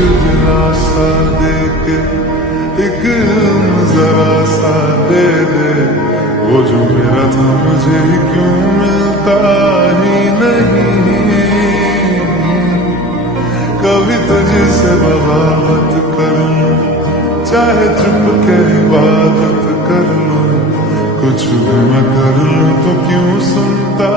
दिलासा दे के एक इल्म जरा सा दे दे, वो जो मेरा था मुझे क्यों मिलता ही नहीं। कभी तुझसे बगावत कर लूं, चाहे चुप के इबादत कर लूं, कुछ भी मैं कर लूं तो क्यों सुनता